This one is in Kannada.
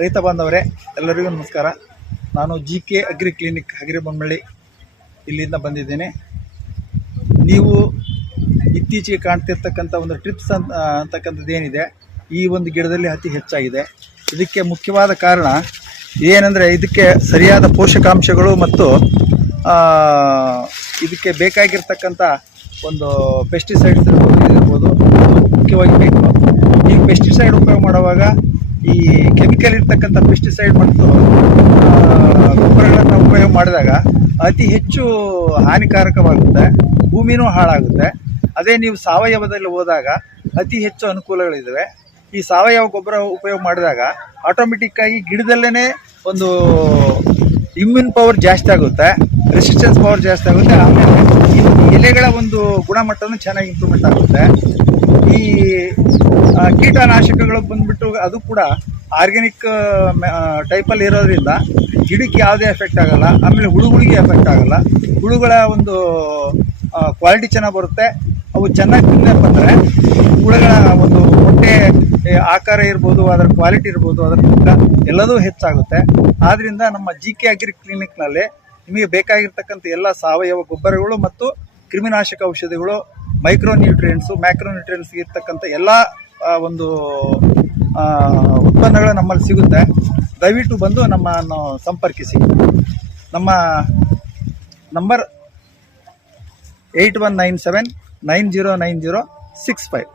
ರೈತ ಬಾಂಧವರೇ, ಎಲ್ಲರಿಗೂ ನಮಸ್ಕಾರ. ನಾನು GK ಅಗ್ರಿ ಕ್ಲಿನಿಕ್ ಹಗರಿಬೊಮ್ಮನಹಳ್ಳಿ ಇಲ್ಲಿಂದ ಬಂದಿದ್ದೇನೆ. ನೀವು ಇತ್ತೀಚೆಗೆ ಕಾಣ್ತಿರ್ತಕ್ಕಂಥ ಒಂದು ಟ್ರಿಪ್ಸ್ ಅಂತಕ್ಕಂಥದ್ದು ಏನಿದೆ, ಈ ಒಂದು ಗಿಡದಲ್ಲಿ ಅತಿ ಹೆಚ್ಚಾಗಿದೆ. ಇದಕ್ಕೆ ಮುಖ್ಯವಾದ ಕಾರಣ ಏನಂದರೆ, ಇದಕ್ಕೆ ಸರಿಯಾದ ಪೋಷಕಾಂಶಗಳು ಮತ್ತು ಇದಕ್ಕೆ ಬೇಕಾಗಿರ್ತಕ್ಕಂಥ ಒಂದು ಪೆಸ್ಟಿಸೈಡ್ಸ್ ಇರ್ಬೋದು ಮುಖ್ಯವಾಗಿ ಬೇಕು. ಈ ಪೆಸ್ಟಿಸೈಡ್ ಉಪಯೋಗ ಮಾಡುವಾಗ ಈ ಕೆಮಿಕಲ್ ಇರ್ತಕ್ಕಂಥ ಪೆಸ್ಟಿಸೈಡ್ ಮತ್ತು ಗೊಬ್ಬರಗಳನ್ನು ಉಪಯೋಗ ಮಾಡಿದಾಗ ಅತಿ ಹೆಚ್ಚು ಹಾನಿಕಾರಕವಾಗುತ್ತೆ, ಭೂಮಿನೂ ಹಾಳಾಗುತ್ತೆ. ಅದೇ ನೀವು ಸಾವಯವದಲ್ಲಿ ಹೋದಾಗ ಅತಿ ಹೆಚ್ಚು ಅನುಕೂಲಗಳಿದ್ದಾವೆ. ಈ ಸಾವಯವ ಗೊಬ್ಬರ ಉಪಯೋಗ ಮಾಡಿದಾಗ ಆಟೋಮೆಟಿಕ್ಕಾಗಿ ಗಿಡದಲ್ಲೇ ಒಂದು ಇಮ್ಯೂನ್ ಪವರ್ ಜಾಸ್ತಿ ಆಗುತ್ತೆ, ರೆಸಿಸ್ಟೆನ್ಸ್ ಪವರ್ ಜಾಸ್ತಿ ಆಗುತ್ತೆ. ಆಮೇಲೆ ಈ ಎಲೆಗಳ ಒಂದು ಗುಣಮಟ್ಟನೂ ಚೆನ್ನಾಗಿ ಇಂಪ್ರೂವ್ಮೆಂಟ್ ಆಗುತ್ತೆ. ಈ ಕೀಟನಾಶಕಗಳು ಬಂದುಬಿಟ್ಟು ಅದು ಕೂಡ ಆರ್ಗ್ಯಾನಿಕ್ ಟೈಪಲ್ಲಿ ಇರೋದ್ರಿಂದ ಗಿಡಕ್ಕೆ ಯಾವುದೇ ಎಫೆಕ್ಟ್ ಆಗೋಲ್ಲ. ಆಮೇಲೆ ಹುಳುಗಳಿಗೆ ಎಫೆಕ್ಟ್ ಆಗೋಲ್ಲ. ಹುಳುಗಳ ಒಂದು ಕ್ವಾಲಿಟಿ ಚೆನ್ನಾಗಿ ಬರುತ್ತೆ. ಅವು ಚೆನ್ನಾಗಿ ತಿನ್ನಪ್ಪ ಅಂದರೆ ಹುಳುಗಳ ಒಂದು ಹೊಟ್ಟೆ ಆಕಾರ ಇರ್ಬೋದು, ಅದರ ಕ್ವಾಲಿಟಿ ಇರ್ಬೋದು, ಅದರ ತೂಕ ಎಲ್ಲದೂ ಹೆಚ್ಚಾಗುತ್ತೆ. ಆದ್ದರಿಂದ ನಮ್ಮ GK ಅಗ್ರಿ ಕ್ಲಿನಿಕ್ನಲ್ಲಿ ನಿಮಗೆ ಬೇಕಾಗಿರ್ತಕ್ಕಂಥ ಎಲ್ಲ ಸಾವಯವ ಗೊಬ್ಬರಗಳು ಮತ್ತು ಕ್ರಿಮಿನಾಶಕ ಔಷಧಿಗಳು, ಮೈಕ್ರೋ ನ್ಯೂಟ್ರಿಯೆಂಟ್ಸು, ಮ್ಯಾಕ್ರೋ ನ್ಯೂಟ್ರಿಯೆಂಟ್ಸ್ ಇರ್ತಕ್ಕಂಥ ಎಲ್ಲ ಒಂದು ಉತ್ಪನ್ನಗಳು ನಮ್ಮಲ್ಲಿ ಸಿಗುತ್ತೆ. ದಯವಿಟ್ಟು ಬಂದು ನಮ್ಮನ್ನು ಸಂಪರ್ಕಿಸಿ. ನಮ್ಮ ನಂಬರ್ 8197909065.